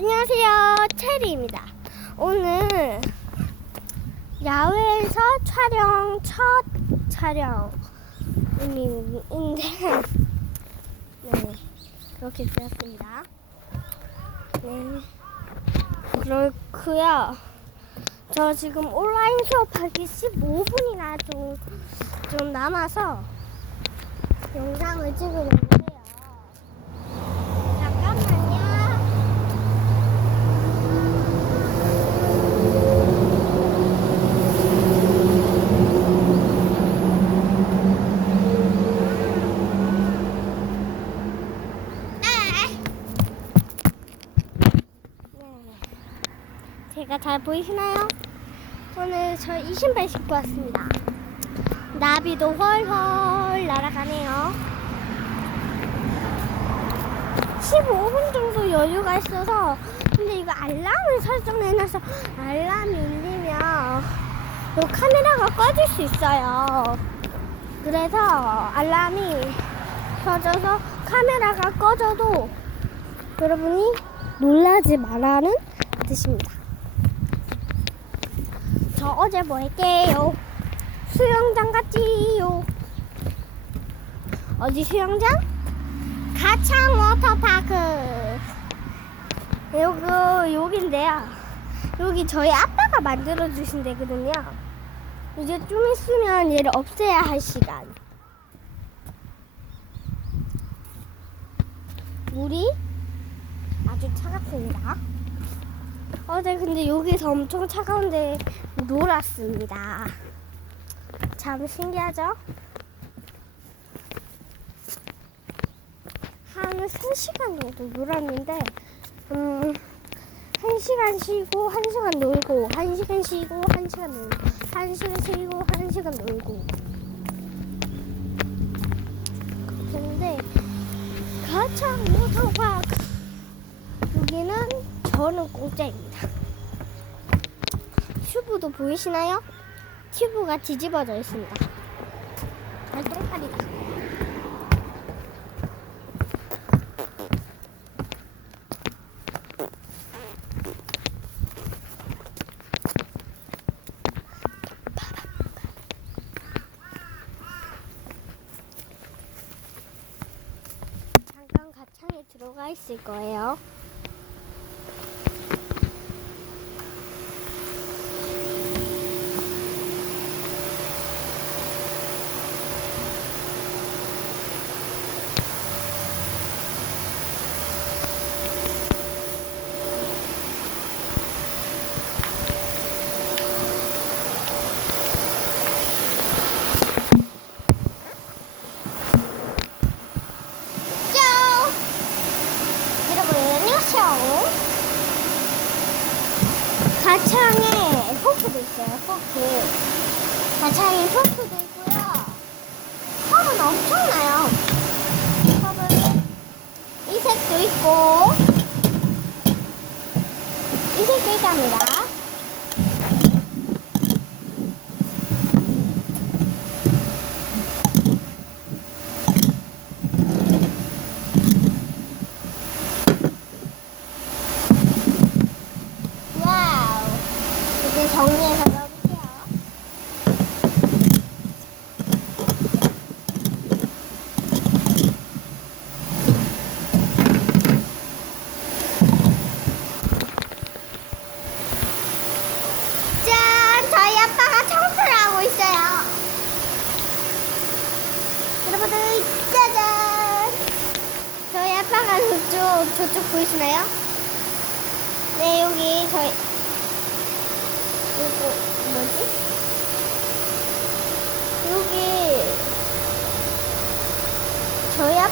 안녕하세요. 체리입니다. 오늘 야외에서 촬영 첫 촬영인데 네 그렇게 되었습니다. 네 그렇고요. 저 지금 온라인 수업하기 15분이나 좀, 좀 남아서 영상을 찍으려고 해요. 잠깐만요. 네. 잘 보이시나요? 오늘 저 이 신발 신고 왔습니다. 나비도 훨훨 날아가네요. 15분 정도 여유가 있어서 근데 이거 알람을 설정해놔서 알람이 울리면 이 카메라가 꺼질 수 있어요. 그래서 알람이 켜져서 카메라가 꺼져도 여러분이 놀라지 말라는 뜻입니다. 저 어제 뭐 했게요? 수영장 갔지요. 어디 수영장? 가창 워터파크. 여기 여긴데요. 여기 저희 아빠가 만들어 주신 데거든요. 이제 좀 있으면 얘를 없애야 할 시간. 물이 아주 차갑습니다. 어제 근데 여기서 엄청 차가운데 놀았습니다. 참 신기하죠? 한 3시간 정도 놀았는데, 음, 1시간 쉬고, 1시간 놀고, 1시간 쉬고, 1시간 놀고, 1시간 쉬고, 1시간 놀고. 근데, 가창 워터파크. 여기는 저는 공짜입니다. 튜브도 보이시나요? 튜브가 뒤집어져 있습니다. 발동팔이다. 잠깐 가창에 들어가 있을 거예요. 감사합니다.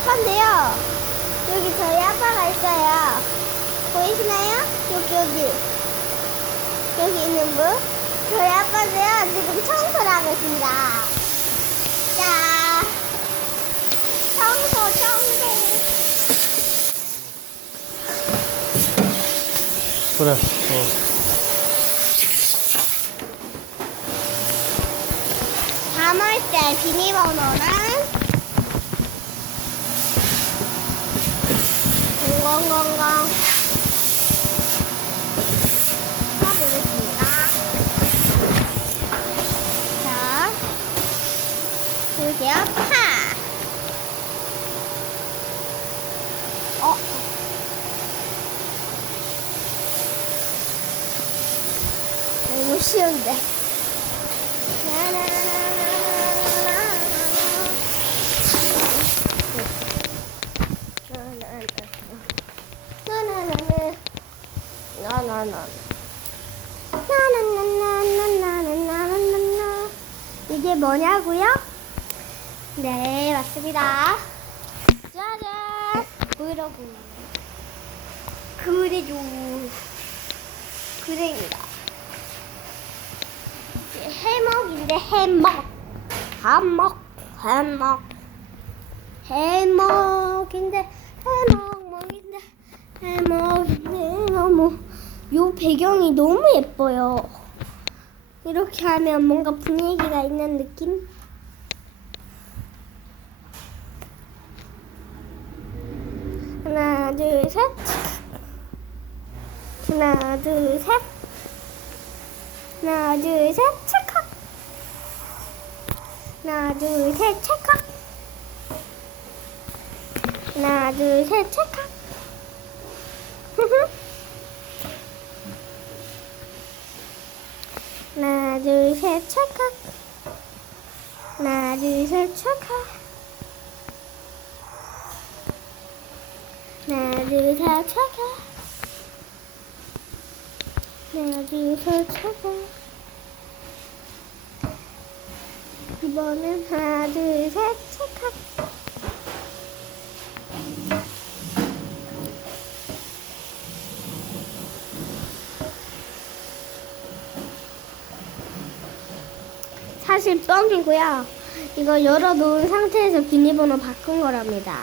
아빠인데요. 여기 저희 아빠가 있어요. 보이시나요? 여기 여기 여기 있는 분. 저희 아빠인데요. 지금 청소를 하고 있습니다. 자, 청소 청소. 그래. 어. 담을 때 비밀번호 건강건강 볼게요. 파. 어. 너무 쉬운데. 나나나. 나나나나나나나나나. 이게 뭐냐고요? 네, 맞습니다. 짜잔! 브이로그. 그래죠. 그래입니다. 해먹인데 해먹. 한먹, 해먹. 해먹인데 해먹 먹인데 해먹인데 너무 요 배경이 너무 예뻐요. 이렇게 하면 뭔가 분위기가 있는 느낌? 하나, 둘, 셋. 하나, 둘, 셋. 하나, 둘, 셋. 체크. 하나, 둘, 셋. 체크. 하나, 둘, 셋. 체크. 하나, 둘, 셋. 체크. 하나, 둘, 셋. 체크. 하나, 둘, 셋. 체크. 하나, 둘, 셋. 체크. 이번엔 하나, 둘, 셋. 체크. 사실 뻥이고요. 이거 열어놓은 상태에서 비밀번호 바꾼 거랍니다.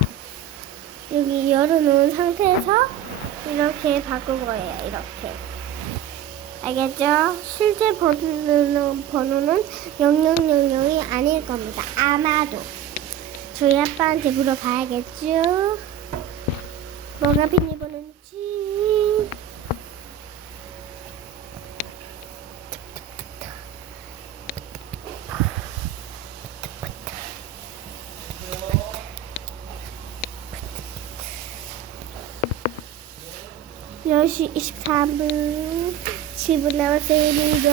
여기 열어놓은 상태에서 이렇게 바꾼 거예요. 이렇게. 알겠죠? 실제 번호는, 번호는 0000이 아닐 겁니다. 아마도. 저희 아빠한테 물어봐야겠죠? 뭐가 비밀번호인지. 열시 23분 10분 남았습니다.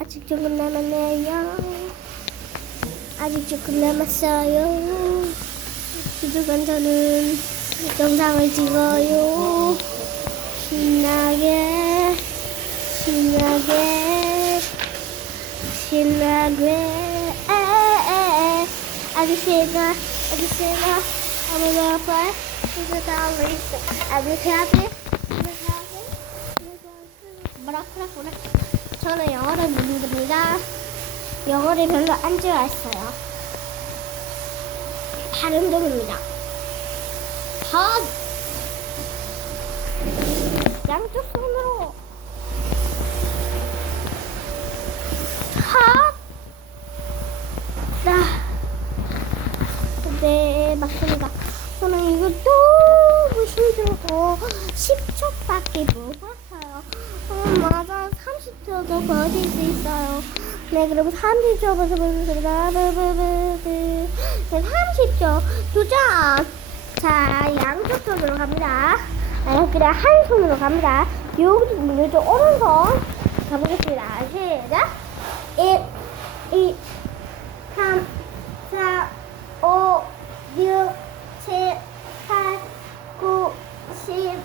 아직 조금 남았네요. 아직 조금 남았어요. 그동안 저는 영상을 찍어요. 신나게, 신나게, 신나게. 아저씨가, 아저씨가, 아무도 아파. 이 앞에. 뭐라 그래 그래. 저는 영어를 모릅니다. 영어를 별로 안 좋아했어요. 발음 동입니다. 헛! 양쪽 손으로. 헛! 나. 네, 맞습니다. 힘들고 10초밖에 못 봤어요. 어, 맞아. 30초도 버틸 수 있어요. 네, 그럼 30초 벌써 보겠습니다. 네, 30초. 도전! 자, 양쪽 손으로 갑니다. 아, 그냥 한 손으로 갑니다. 여기, 여기 오른손 가보겠습니다. 시작! 1, 2, 3, 4, 5, 6, 7, 8, 9, 10,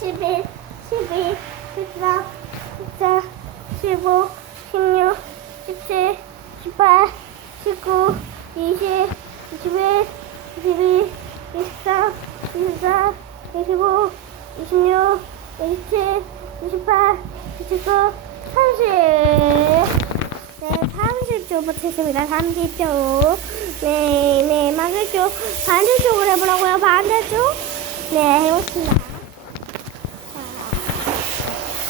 11, 12, 13, 14, 15, 16, 17, 18, 19, 20, 21, 22, 23, 24, 25, 26, 27, 28, 29, 30. 네, 30초 버텼습니다. 30초. 네, 네, 맞았죠. 반대쪽으로 해보라고요. 반대쪽. 네, 해보겠습니다.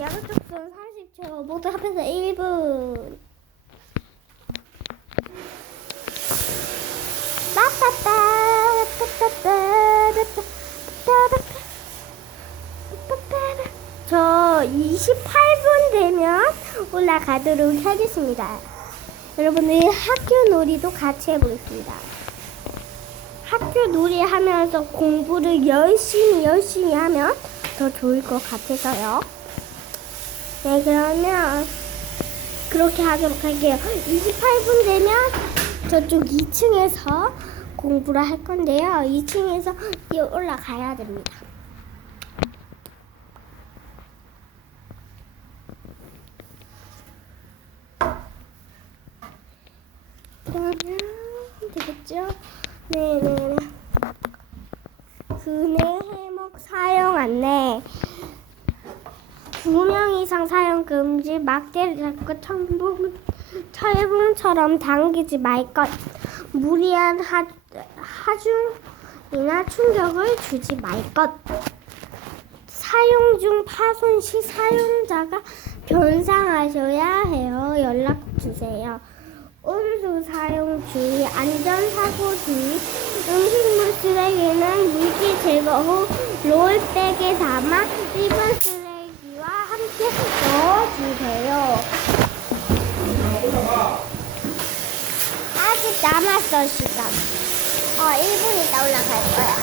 양쪽분 30초 모두 합해서 1분 저 28분 되면 올라가도록 하겠습니다. 여러분들 학교 놀이도 같이 해보겠습니다. 학교 놀이 하면서 공부를 열심히 열심히 하면 더 좋을 것 같아서요. 네, 그러면 그렇게 하도록 할게요. 28분 되면 저쪽 2층에서 공부를 할 건데요. 2층에서 올라가야 됩니다. 그러면 되겠죠? 네네네. 근해 해목 사용 안내. 두명 이상 사용 금지, 막대를 잡고 철봉, 철봉처럼 당기지 말 것. 무리한 하, 하중이나 충격을 주지 말 것. 사용 중 파손 시 사용자가 변상하셔야 해요. 연락 주세요. 온수 사용 주의, 안전사고 주의, 음식물 쓰레기는 물기 제거 후 롤백에 담아 일반 쓰레기와 함께 넣어주세요. 아직 남았어, 시간. 어, 1분 있다 올라갈 거야.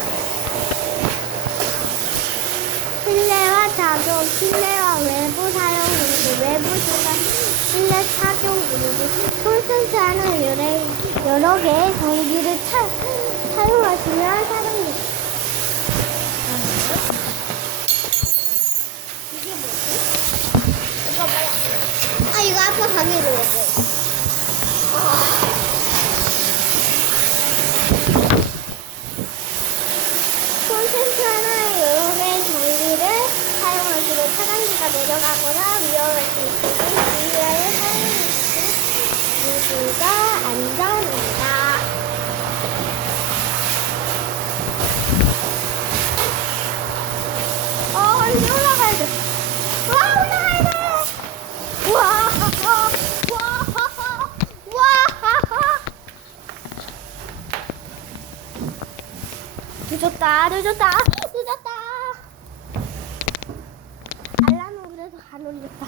실내와 자동, 실내와 외부 사용 그리고 외부 시간, 실내 착용 그리고 콘센트하는 여러, 여러 개의 전기를 차, 사용하시면 사용됩니다. 이게 뭐지? 이거 뭐야? 아, 이거 아까 강의로 이거. 콘센트하는 여러 개의 전기를 사용할수록 차단기가 내려가거나 위험할 수 있으니 주의하여 사용할수록 모두가 안전입니다. 어, 이제 올라가야 돼. 와, 올라가야 돼. 와, 와, 와, 와. 늦었다, 늦었다. 알람은 그래도 안 울렸다.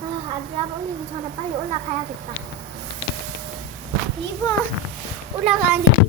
아, 알람 울리기 전에 빨리 올라가야겠다. 2분 올라가는데